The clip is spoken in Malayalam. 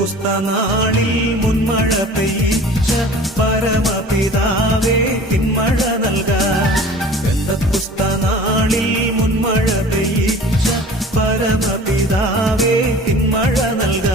പെന്തക്കുസ്തനാളിൽ മുൻമഴ പെയ്യിച്ച പരമപിതാവേ പിന്മഴ നൽകാൻ. പെന്തക്കുസ്തനാളിൽ മുൻമഴ പെയ്യിച്ച പരമപിതാവേ പിന്മഴ നൽകാൻ.